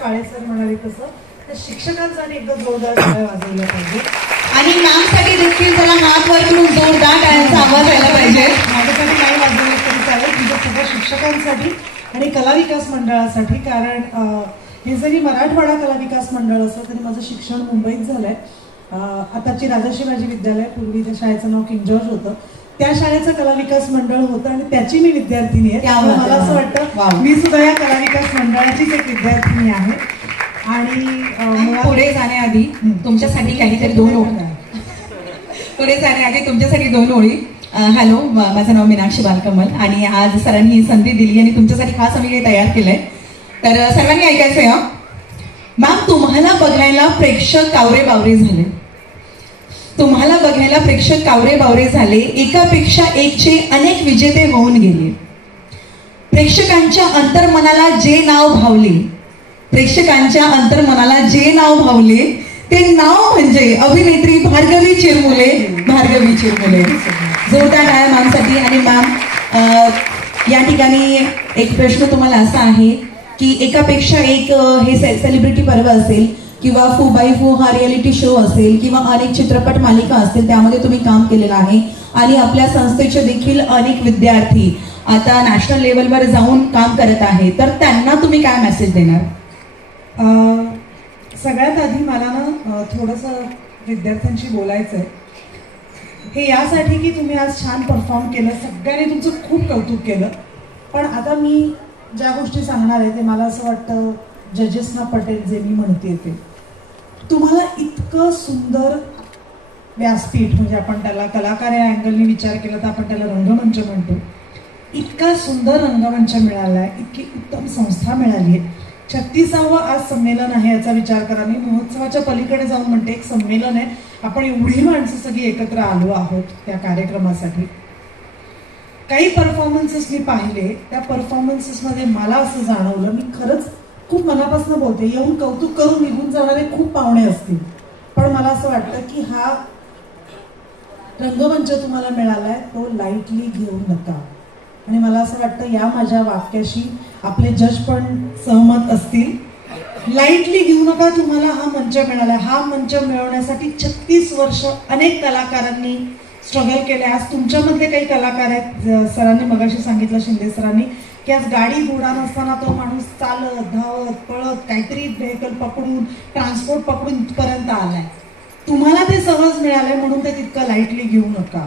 काळे sir म्हणाले तसं त्या शिक्षकांसाठी एकदा जोरदार टाळ्या वाजवल्या पाहिजे आणि मॅमसाठी देखील जरा हात वर करून जोरदार टाळ्यांचा आवाज यायला पाहिजे. माझ्यासाठी नाही वाजवलं तरी चालेल, तुझ्या सगळ्या शिक्षकांसाठी आणि कला विकास मंडळासाठी. कारण हे जरी मराठवाडा कला विकास मंडळ असं तरी माझं शिक्षण मुंबईत झालंय. आताची राजर्षी माझी विद्यालय, पूर्वी त्या शाळेचं नाव किंग जॉर्ज होतं, त्या शाळेचं कला विकास मंडळ होतं आणि त्याची मी विद्यार्थिनी आहे. त्यामुळे मला असं वाटतं मी सुद्धा या कला विकास मंडळाचीच एक विद्यार्थिनी आहे. आणि पुढे जाण्याआधी तुमच्यासाठी काहीतरी दोन ओळी. हॅलो, माझं नाव मीनाक्षी बालकमल आणि आज सरांनी ही संधी दिली आणि तुमच्यासाठी खास आम्ही हे तयार केलंय, तर सर्वांनी ऐकायचंय. मॅम, तुम्हाला बघायला प्रेक्षक कावरे बावरे झाले, तुम्हाला बघायला प्रेक्षक कावरे बावरे झाले, एकापेक्षा एकचे अनेक विजेते होऊन गेले. प्रेक्षकांच्या अंतर्मनाला जे नाव भावले, प्रेक्षकांच्या अंतर्मनाला जे नाव भावले ते नाव म्हणजे अभिनेत्री भार्गवी चिरमुले. भार्गवी चिरमुले, जोरदार टाळ्या मॅमसाठी. आणि मॅम, या ठिकाणी एक प्रश्न तुम्हाला असा आहे की एकापेक्षा एक हे सेलिब्रिटी पर्व असेल किंवा फू बाय फू हा रियालिटी शो असेल किंवा अनेक चित्रपट मालिका असतील, त्यामध्ये तुम्ही काम केलेलं आहे आणि आपल्या संस्थेचे देखील अनेक विद्यार्थी आता नॅशनल लेवलवर जाऊन काम करत आहे, तर त्यांना तुम्ही काय मेसेज देणार? सगळ्यात आधी मला ना थोडंसं विद्यार्थ्यांशी बोलायचं आहे. हे यासाठी की तुम्ही आज छान परफॉर्म केलं, सगळ्यांनी तुमचं खूप कौतुक केलं, पण आता मी ज्या गोष्टी सांगणार आहे ते मला असं वाटतं जजेसना पटेल जे मी म्हणते ते. तुम्हाला इतकं सुंदर व्यासपीठ, म्हणजे आपण त्याला कलाकार या अँगलने विचार केला तर आपण त्याला रंगमंच म्हणतो, इतका सुंदर रंगमंच मिळाला आहे, इतकी उत्तम संस्था मिळाली आहे. 36वं आज संमेलन आहे याचा विचार करा. मी महोत्सवाच्या पलीकडे जाऊन म्हणते एक संमेलन आहे, आपण एवढी माणसं सगळी एकत्र आलो आहोत त्या कार्यक्रमासाठी. काही परफॉर्मन्सेस मी पाहिले, त्या परफॉर्मन्सेसमध्ये मला असं जाणवलं, मी खरंच खूप मनापासून बोलते, येऊन कौतुक करून निघून जाणारे खूप पाहुणे असतील, पण मला असं वाटतं की हा रंगमंच तुम्हाला मिळालाय तो लाईटली घेऊ नका. आणि मला असं वाटतं या माझ्या वाक्याशी आपले जज पण सहमत असतील. लाईटली घेऊ नका, तुम्हाला हा मंच मिळाला. हा मंच मिळवण्यासाठी 36 वर्ष अनेक कलाकारांनी स्ट्रगल केले. आज तुमच्यामधले काही कलाकार आहेत, सरांनी मगाशी सांगितलं, शिंदे सरांनी, की आज गाडी घोडा नसताना तो माणूस चालत धावत पळत काहीतरी व्हेकल पकडून ट्रान्सपोर्ट पकडून इथपर्यंत आलाय. तुम्हाला ते सहज मिळालंय म्हणून ते तितकं लाईटली घेऊ नका.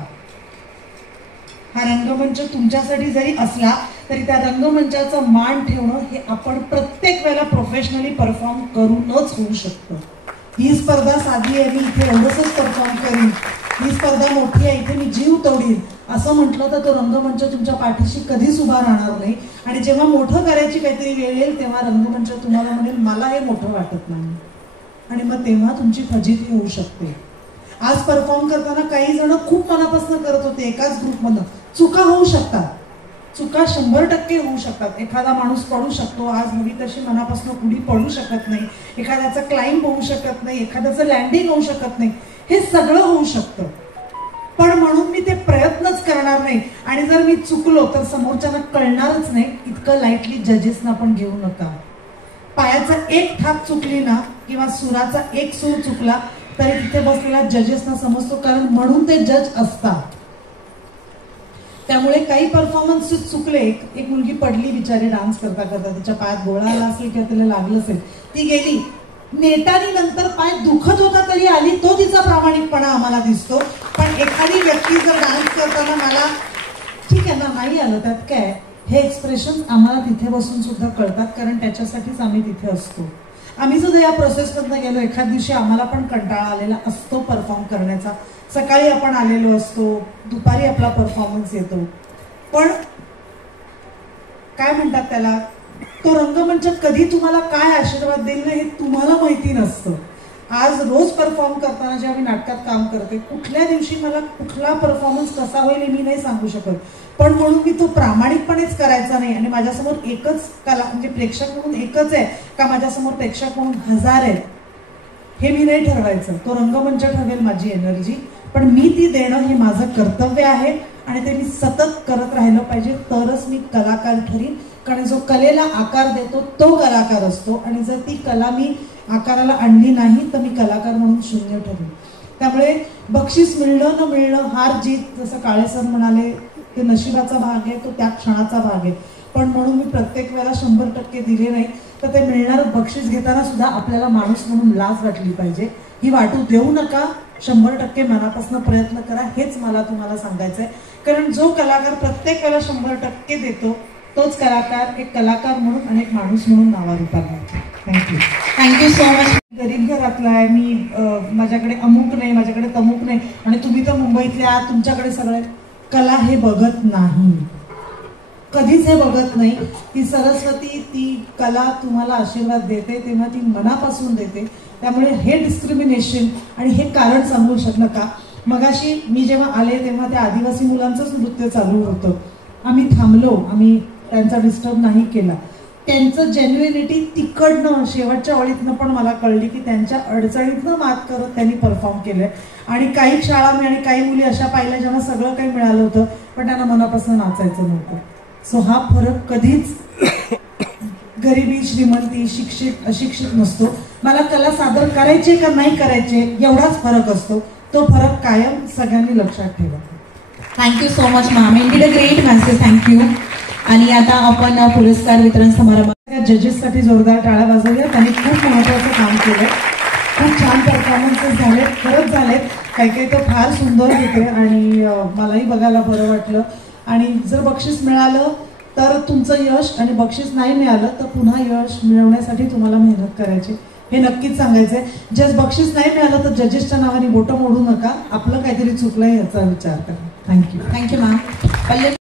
हा रंगमंच तुमच्यासाठी जरी असला तरी त्या रंगमंचाचा मान ठेवणं हे आपण प्रत्येक वेळेला प्रोफेशनली परफॉर्म करूनच होऊ शकतं. ही स्पर्धा साधी आहे, मी इथे एवढंच परफॉर्म करीन, ही स्पर्धा मोठी आहे, इथे मी जीव तोडीन असं म्हटलं तर तो रंगमंच तुमच्या पाठीशी कधीच उभा राहणार नाही. आणि जेव्हा मोठं करायची काहीतरी वेळ येईल तेव्हा रंगमंच तुम्हाला म्हणेल मला हे मोठं वाटत नाही, आणि मग तेव्हा तुमची फजिती होऊ शकते. आज परफॉर्म करताना काही जण खूप मनापासून करत होते, एकाच ग्रुपमधनं चुका होऊ शकतात, चुका 100% होऊ शकतात. एखादा माणूस पडू शकतो, आज हवी तशी मनापासून कुणी पडू शकत नाही, एखाद्याचं क्लाइंब होऊ शकत नाही, एखाद्याचं लँडिंग होऊ शकत नाही, हे सगळं होऊ शकतं. पण म्हणून मी ते प्रयत्नच करणार नाही, आणि जर मी चुकलो तर समोरच्यांना कळणारच नाही, इतकं लाईटली जजेसना पण घेऊ नका. पायाचा एक थाप चुकली ना किंवा सुराचा एक सूर चुकला तरी तिथे बसलेला जजेसना समजतो, कारण म्हणून ते जज असतात. त्यामुळे काही परफॉर्मन्सेस चुकले. एक मुलगी पडली बिचारी डान्स करता करता, तिच्या पायात गोळा आला असेल किंवा तिला लागलं असेल, ती गेली नेटानी, नंतर पाय दुखत होता तरी आली, तो तिचा प्रामाणिकपणा आम्हाला दिसतो. पण एखादी व्यक्ती जर डान्स करताना मला ठीक आहे ना नाही आलं त्यात काय, हे एक्सप्रेशन आम्हाला तिथे बसून सुद्धा कळतात, कारण त्याच्यासाठीच आम्ही तिथे असतो. आम्ही सुद्धा या प्रोसेसमधनं गेलो. एखाद दिवशी आम्हाला पण कंटाळा आलेला असतो परफॉर्म करण्याचा, सकाळी आपण आलेलो असतो, दुपारी आपला परफॉर्मन्स येतो, पण काय म्हणतात त्याला, तो रंगमंच कधी तुम्हाला काय आशीर्वाद देईल ना हे तुम्हाला माहिती नसतं. आज रोज परफॉर्म करताना जेव्हा मी नाटकात काम करते, कुठल्या दिवशी मला कुठला परफॉर्मन्स कसा होईल हे मी नाही सांगू शकत, पण म्हणून मी तो प्रामाणिकपणेच करायचा नाही. आणि माझ्यासमोर एकच कला म्हणजे प्रेक्षक म्हणून एकच आहे का माझ्यासमोर प्रेक्षक म्हणून 1000 आहेत हे मी नाही ठरवायचं. तो रंगमंच ठरवेल माझी एनर्जी, पण मी ती देणं हे माझं कर्तव्य आहे आणि ते मी सतत करत राहिलं पाहिजे, तरच मी कलाकार ठरीन. कारण जो कलेला आकार देतो तो कलाकार असतो, आणि जर ती कला मी आकाराला आणली नाही तर मी कलाकार म्हणून शून्य ठरेन. त्यामुळे बक्षीस मिळणं न मिळणं, हार जीत, जसं काळे सर म्हणाले, ते नशिबाचा भाग आहे, तो त्या क्षणाचा भाग आहे. पण म्हणून मी प्रत्येक वेळेला 100% दिले नाही, तर ते मिळणारं बक्षीस घेताना सुद्धा आपल्याला माणूस म्हणून लाज वाटली पाहिजे. ही वाटू देऊ नका, 100% मनापासून प्रयत्न करा, हेच मला तुम्हाला सांगायचं आहे. कारण जो कलाकार प्रत्येक वेळेला 100% देतो तोच कलाकार एक कलाकार म्हणून आणि एक माणूस म्हणून नावारूपाला येतो. थँक्यू. Thank you so much. गरीब घरातला आहे मी, माझ्याकडे अमुक नाही, माझ्याकडे तमुक नाही, आणि तुम्ही तर मुंबईतले आहात, तुमच्याकडे सगळे. कला हे बघत नाही, कधीच हे बघत नाही. ती सरस्वती, ती कला तुम्हाला आशीर्वाद देते तेव्हा ती मनापासून देते. त्यामुळे हे डिस्क्रिमिनेशन आणि हे कारण सांगू नका. मगाशी मी जेव्हा आले तेव्हा त्या आदिवासी मुलांचंच नृत्य चालू होतं. आम्ही थांबलो, आम्ही त्यांचा डिस्टर्ब नाही केला. त्यांचं जेन्युइनिटी तिकडनं शेवटच्या ओळीतनं पण मला कळली की त्यांच्या अडचणीतनं मात करत त्यांनी परफॉर्म केलंय. आणि काही शाळा मी आणि काही मुली अशा पाहिल्या जेव्हा सगळं काही मिळालं होतं पण त्यांना मनापासून नाचायचं नव्हतं. सो हा फरक कधीच गरिबी श्रीमंती, शिक्षित अशिक्षित नसतो. मला कला सादर करायचे का नाही करायचे एवढाच फरक असतो. तो फरक कायम सगळ्यांनी लक्षात ठेवा. Thank you so much ma'am, indeed a great message. Thank you. आणि आता आपण पुरस्कार वितरण समारंभ जजेससाठी जोरदार टाळ्या वाजवूया. त्यांनी खूप महत्त्वाचं काम केलं, खूप छान परफॉर्मन्सेस झालेत, खरंच झालेत. काही काही तर फार सुंदर होते आणि मलाही बघायला बरं वाटलं. आणि जर बक्षीस मिळालं तर तुमचं यश, आणि बक्षीस नाही मिळालं तर पुन्हा यश मिळवण्यासाठी तुम्हाला मेहनत करायची, हे नक्कीच सांगायचंय. जर बक्षीस नाही मिळालं तर जजेसच्या नावाने बोटं मोडू नका, आपलं काहीतरी चुकलंय याचा विचार करा. थँक्यू. Thank you ma'am.